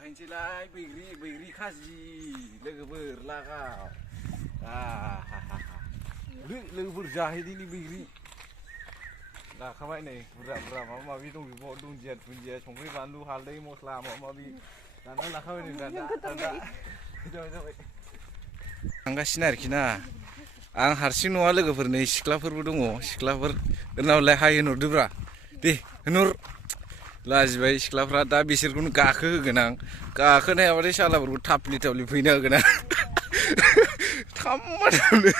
जाहैनोसैलाय बैग्रि खाजि लोगोफोर लागाव लोगोफोर जाहैदिनि बैग्रि लाखाबाय नै बुरजा माबा माबि दंजोबो दुन्दिया संख्रि बानलु हालदै मस्ला माबा माबि दाना लाखाबाय नै दाना जाबाय थांगासिनो आरोखि ना आं हारसिं नङा लोगोफोर नै सिख्लाफोरबो दङ सिख्लाफोर उनावलाय हाय होनहरदोब्रा दे होनहर लाजिबाय सिख्लाफ्रा दा बिसोरखौनो गाखोहोगोन आं गाखोनो हायाबाथाय सालाफोरखौ थाफ्लि फैनो होगोन आं थाम्मानो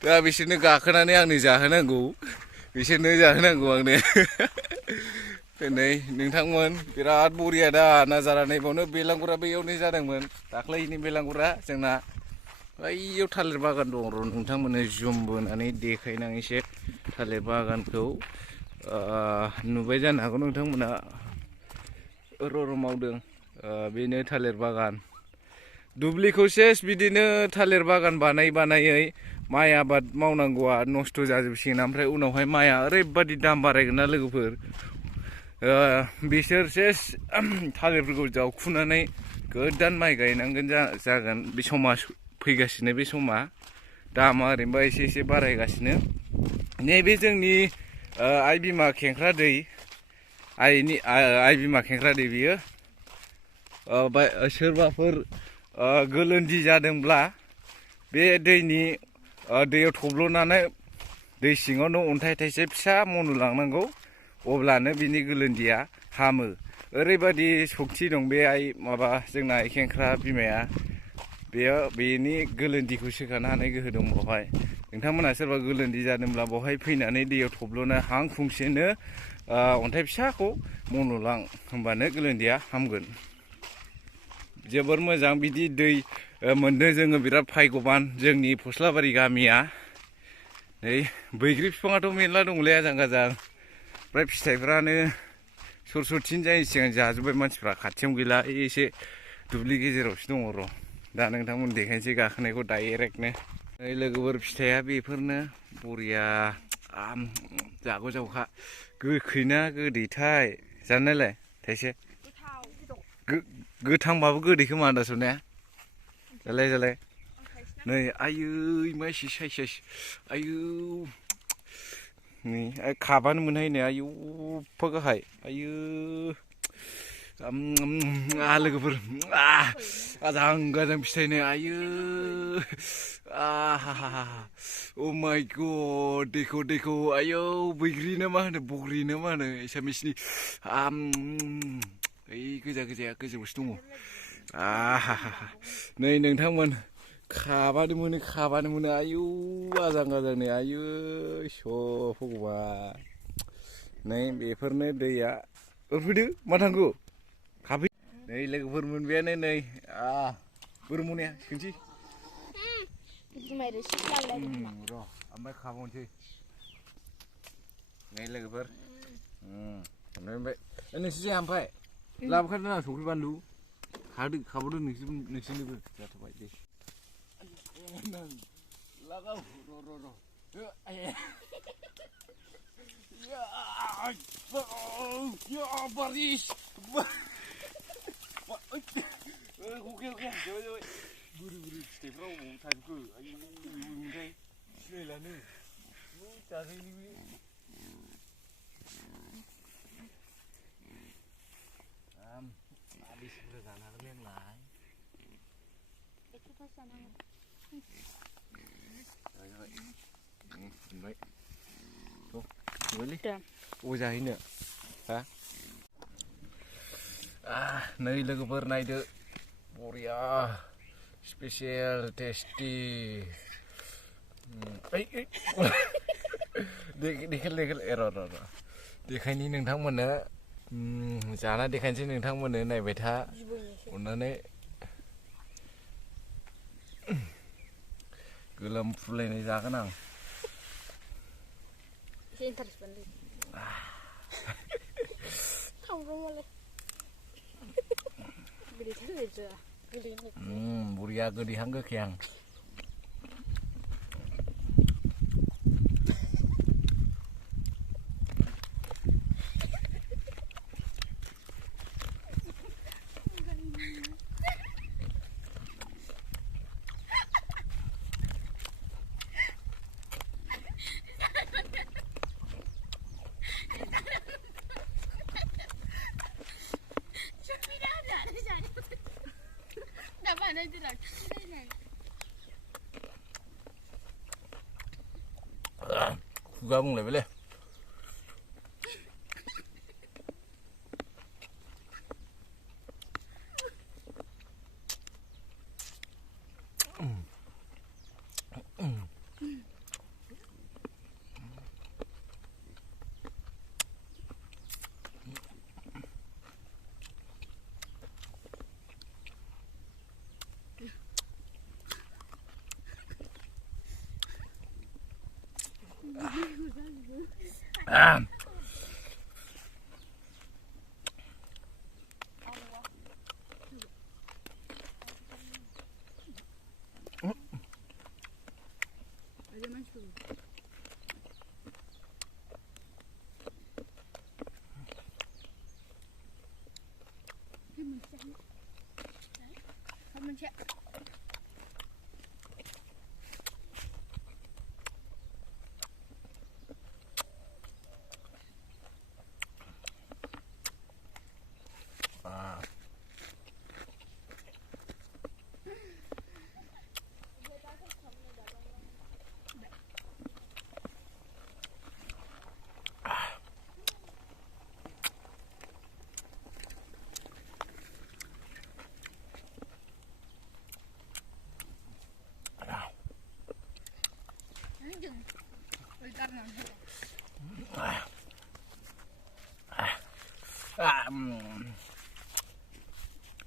दा बिसोरनो गाखोनानै आंनो जाहोनांगौ आंनो नै नोंथांमोन बिराद बरिया दा नाजारा नायबावनो बेलांगुरा बैयावनो जादोंमोन दाख्लैनि बेलांगुरा जोंना बैयाव थालिर बागान दं र' नोंथांमोननो जुम बोनानै देखायनां एसे थालिर बागानखौ नुबाय जानो हागौ नोंथांमोना र' मावदों बेनो थालिर बागान दुब्लिखौ सेस बिदिनो थालिर बागान बानायै माइ आबाद मावनांगौआ नस्थ' जाजोबसिगोन ओमफ्राय उनावहाय माइआ ओरैबादि दाम बारायगोन ना लोगोफोर बिसोर सेस थालिरफोरखौ जावखुनानै गोदान माइ गायनांगोन जागोन बे समा फैगासिनो बे समा दामा ओरैनोबा एसे बारायगासिनो नैबे जोंनि आइ बिमा खेंख्रा दै आइ बिमा खेंख्रा दै बियो सोरबाफोर गोलोन्दै जादोंब्ला बे दैयाव थब्ल'नानै दै सिङावनो अन्थाइ थाइसे फिसा मनु लांनांगौ अब्लानो बिनि गोलोन्दैया हामो ओरैबादि सक्ति दं बे जोंना आइ खेंख्रा बिमाया बेनि गोलोन्दैखौ सोखानो हानाय गोहो दं बेवहाय नोंथांमोनहा सोरबा गोलोन्दै जादोंब्ला बेवहाय फैनानै दैयाव थब्ल'ना हां खुंसेनो अन्थाइ फिसाखौ मन'लां होमबानो गोलोन्दैया हामगोन जोबोर मोजां बिदि दै मोनदों जोङो बिराद भाग्यबान जोंनि फस्लाबारि गामिया नै बैग्रि बिफाङाथ' मेरला दंलै आजां गाजां ओमफ्राय फिथाइफ्रानो सरथिनो जायनि सिगां जाजोब्बाय मानसिफ्रा खाथियावनो गैला एसे दुब्लि गेजेरावसो दङ र' दा नोंथांमोन देखायनोसै गाखोनायखौ डाइरेक्टनो नै लोगोफोर फिथाइया बेफोरनो बरिया जागौखा गोखैना गोदैथाय जानोलाय थाइसे गोथांबाबो गोदैखौ मा आन्दाज ने जालाय नै आयै मा एसे साइस आयौ नै खाबानो मोनहायनो आयौ एफा गाहाय आयौ लोगोफोर आजां गाजां फिथाइनो आयौ अ माइ गड दैखौ आयौ बैग्रि ना मा होनो बग्रि ना मा होनो एसामिसनि ओइ गोजाया गोजौआवसो दङ नै नोंथांमोन खाबानो मोनो आयौ आजां गाजांनो आयौ भगबान नै बेफोरनो दैया फैदो मा थांखो खाफै नै लोगोफोर मोनबायानो नै बोरै मोननाया सोंसै र' ओमफ्राय खाबावनोसै नै लोगोफोर ओमफ्राय नोंसोर जाया ओमफ्राय लाबोखादों आं संख्रि बानलु खाबावदो नोंसोरनोबो जाथ'बाय दे लागाव र' बारिस बुरि फिथाइफ्रा अबाव थाजोबखो आयौ ओमफ्राय सिनायलानो जाजायोलै बेसे बुरजा जानो हागोनलै आंलाय मोनबाय अ जाहैनो नै लोगोफोर नायदो बरिया स्पेसियेल टेस्टि देखेल र' देखायनि नोंथांमोननो जाना देखायनोसै नोंथांमोननो नायबाय था अननानै गोलोमफ्रुलायनाय जागोन आं बरिया गोदैहां गोखैहां Gua mulai boleh.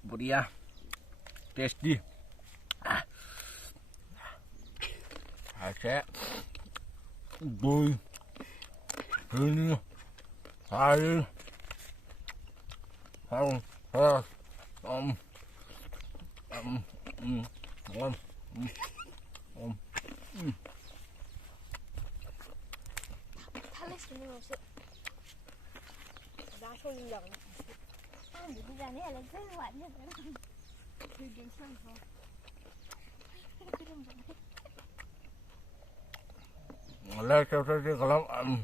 Bwigri, tasty. Sẽ bùi hình hai không ngon. Lấy cho cái lắm.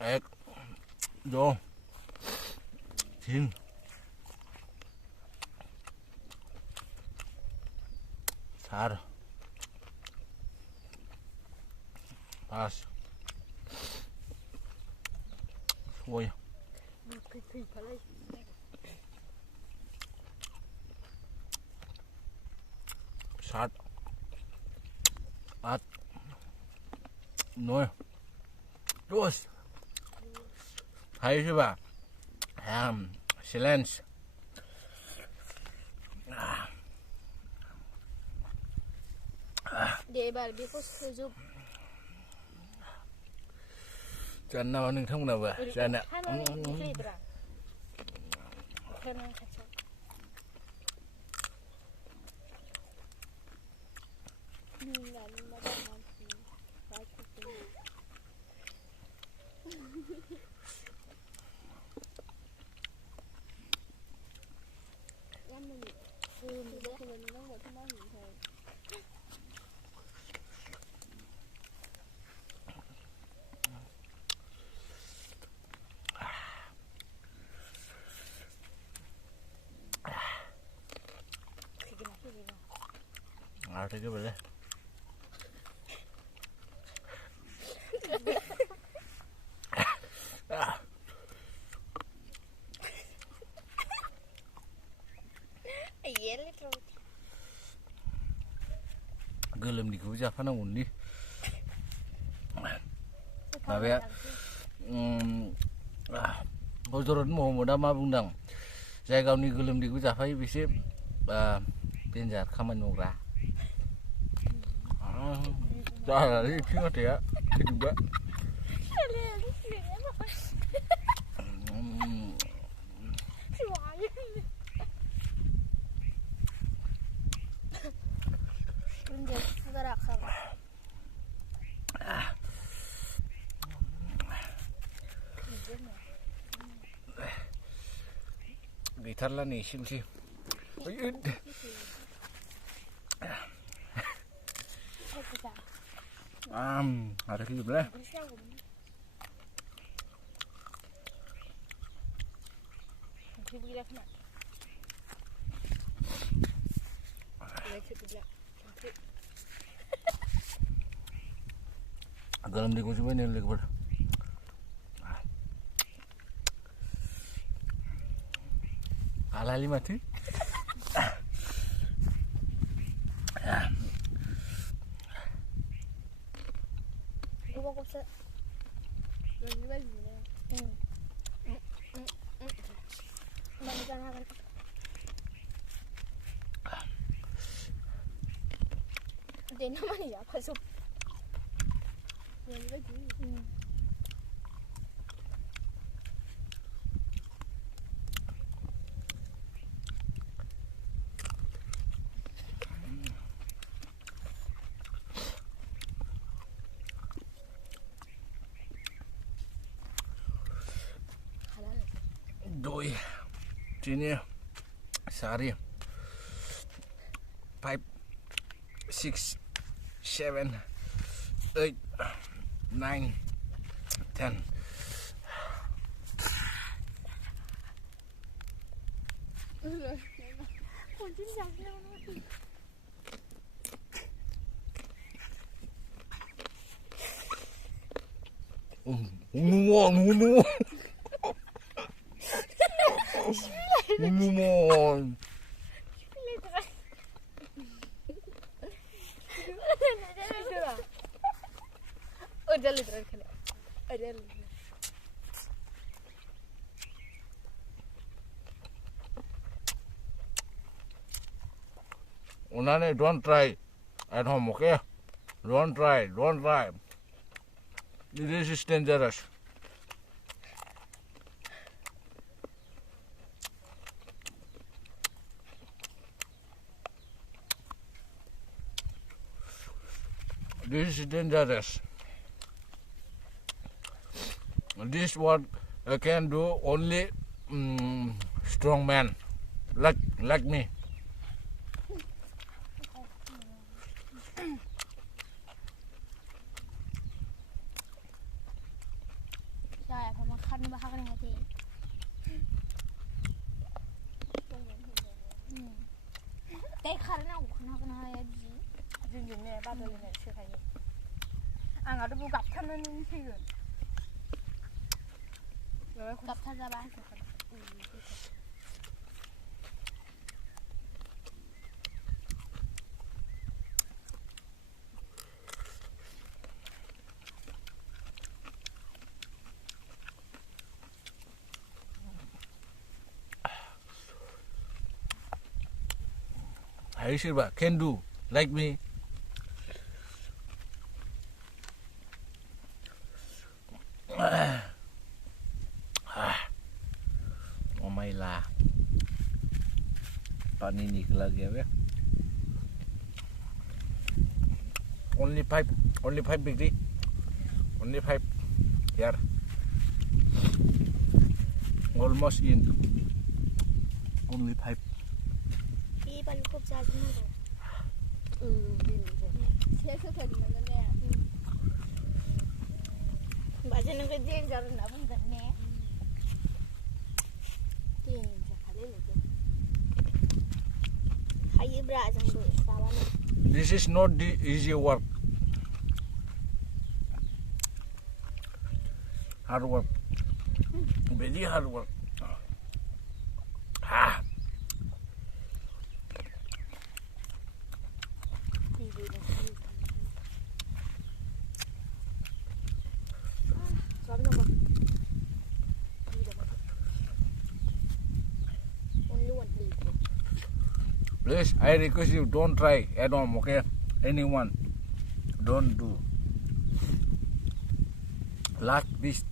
Egg vô chín sar pas xuôi sát át nuôi đuôi hay chứ bà silence để bà biết có sử dụng chân nào nâng thông nào vậy chân ạ thấy cái gì đấy gelem di kuja kana undi tapi bojoron mau muda ma bundang saya gauni gelem di kuja fai bisi penjat kaman nura dah ini ingat ya kedua gitar lah nih sih Ada klip lah. Garam di kucing ni lagi ber. Alali mati. Gua kok se. Lagi lagi. Balikan akan. Dia namanya apa sup? Lagi lagi. Doi, sini, sehari, 5, 6, 7, 8, 9, 10. Ngomong. Udah literal kali. Udah. Unane, don't try at home, okay? Don't try. This is dangerous. This is dangerous. This what can do only strong man like me. Saya apa makan bahkan yang hati. Tapi karena aku kena ya ji. junjunnya batalnya sekali. Angadu bu kapten ini sih. Kapten apa? Hai Shirba, can do like me. Oh my lah. Panini lagi ya. Only five Bwigri. Only 5 here. Almost in. Only 5. Iban खूप just नको. शेष कधी म्हणजे बाजे नका देन जाऊन आपण जाणे. तीन खाली लगे. हाय ब्राजन बो सावान. This is not the easy work. Hard work. Very hard work. Please, I request you, don't try at home, okay? Anyone, don't do. Last piece.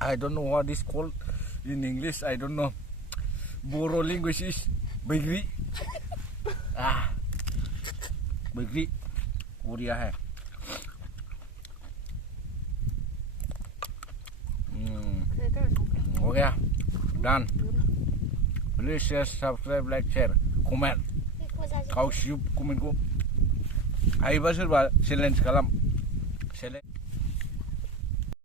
I don't know what is called in English. I don't know. Boro language is Bwigri. Bwigri, Korea है. हो गया, done. Please share, subscribe, like, share, comment बेखौ जाजोब गावसिब कमेन्टखौ हायोबा सोरबा challenge खालाम